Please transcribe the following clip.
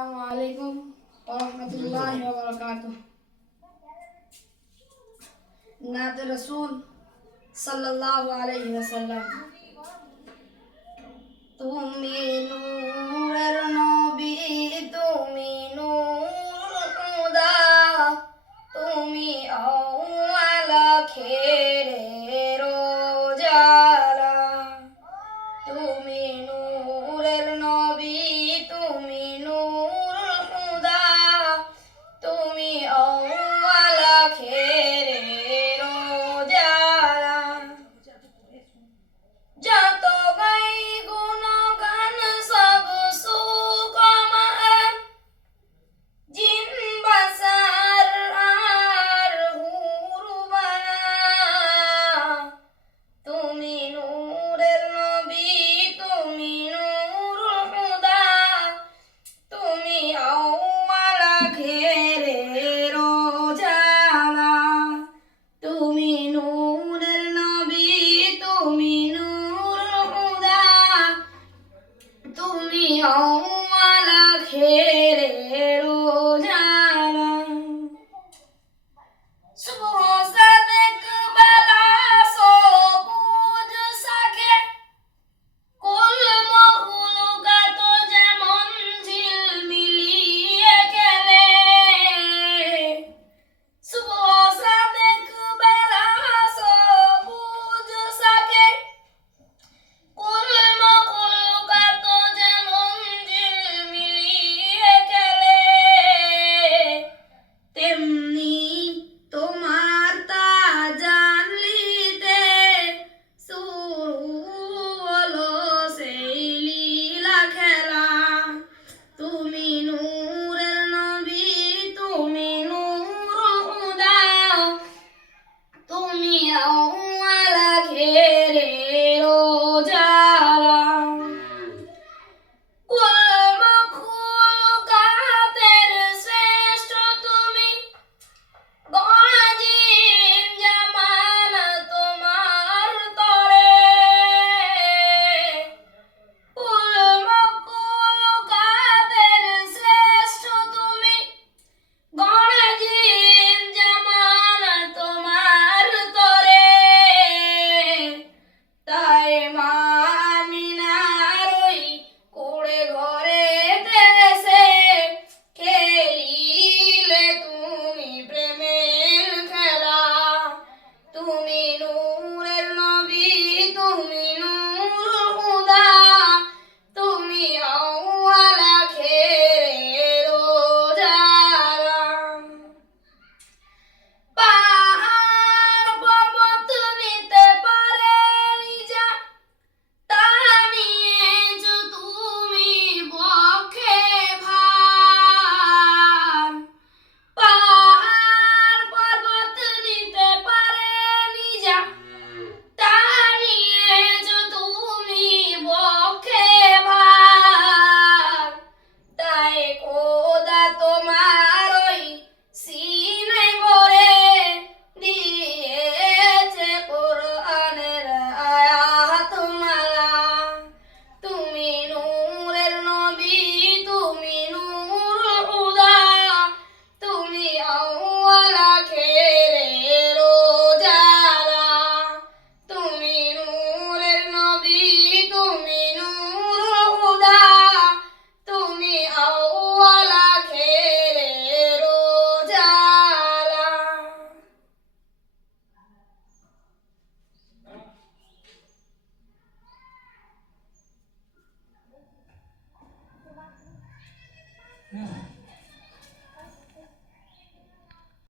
Assalamualaikum warahmatullahi wabarakatuh. नात रसूल सल्लल्लाहु अलैहि वसल्लम। তুমি নূরের নবী, তুমি নূরুল হুদা, তুমি আউয়াল আখিরের উজালা। তুমি নূরের নবী, তুমি নূরুল হুদা, তুমি আউয়াল আখিরের উজালা। যত গাই গুণগান সব সুকমার, জিন বাসার আর হুরবানা। তুমি নূরের নবী, তুমি নূরুল হুদা, তুমি আউয়াল আখিরের উজালা। তুমি নূরের নবী, তুমি নূরুল হুদা, তুমি আউয়াল আখিরের উজালা। সুবহ সাদেক বেলা সবুজ শাকে, কুল মখলুকাত যেমন ঝিলমিলিয়ে খেলে। সুবহ সাদেক বেলা সবুজ শাকে, কুল মখলুকাত যেমন ঝিলমিলিয়ে খেলে। তেমনি তোমার তা জানলিতে শুরু হলো সেই লীলা খেলা। তুমি নূরের নবী, তুমি নূরুল হুদা, তুমি আউয়াল আখিরের উজালা। কুল মখলুকাতের শ্রেষ্ঠ তুমি, গজিন জামান তোমার তরে। কুল মখলুকাতের শ্রেষ্ঠ তুমি, গজিন জামান তোমার তরে। তাই মা আমিনার ওই কুঁড়ে ঘরেতে এসে খেলিলে তুমি প্রেমের খেলা। তুমি নূরের নবী, তুমি নূরুল হুদা, তুমি আউয়াল আখিরের উজালা। পাহাড় পর্বত নিতে পারে নিজা, তা নিয়েছো তুমি বক্ষে ভার। পাহাড় পর্বত নিতে পারে নিজা, তা নিয়েছো তুমি বক্ষে ভার। তাই খোদা তোমার ওই সিনায় ভরে দিয়েছে কোরআনের আয়াত মালা। তুমি নূরের নবী, তুমি নূরুল হুদা, তুমি আউয়াল আখিরের উজালা। তুমি নূরের নবী, তুমি নূরুল হুদা, তুমি আউয়াল আখিরের উজালা।